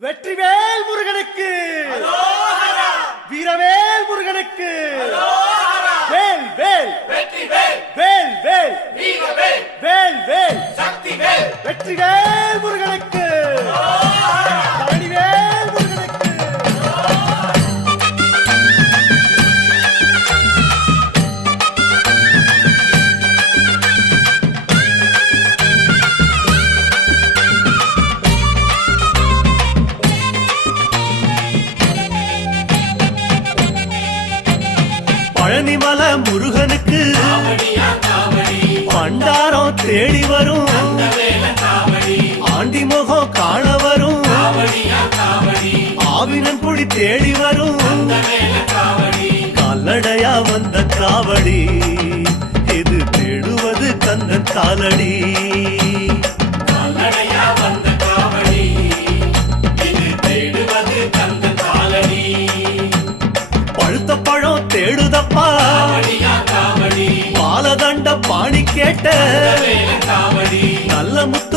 வெற்றிவேல் முருகனுக்கு வீரவேல் முருகனுக்கு வேல் வேல் வெற்றிவேல் வேல் வேல் வீரவேல் வேல் வேல் சக்திவேல் வெற்றிவேல் முருகனுக்கு பழனிவேல் முருகனுக்கு பழனிமல முருகனுக்கு காவடியா காவடி பண்டாரம் தேடி வரும் வேல காவடி ஆண்டி முகம் காண வரும் காவடியா காவடி ஆவினன் குடி தேடி வரும் வேல காவடி கால்நடையா வந்த காவடி இது தேடுவது கந்தன் காலடி கால்நடையா வந்த காவடி இது தேடுவது கந்த காலடி பழுத்த பழம் தேடுதப்பா காவடியா காவடி பாலதண்ட பாணி கேட்ட வேல காவடி நல்ல முத்து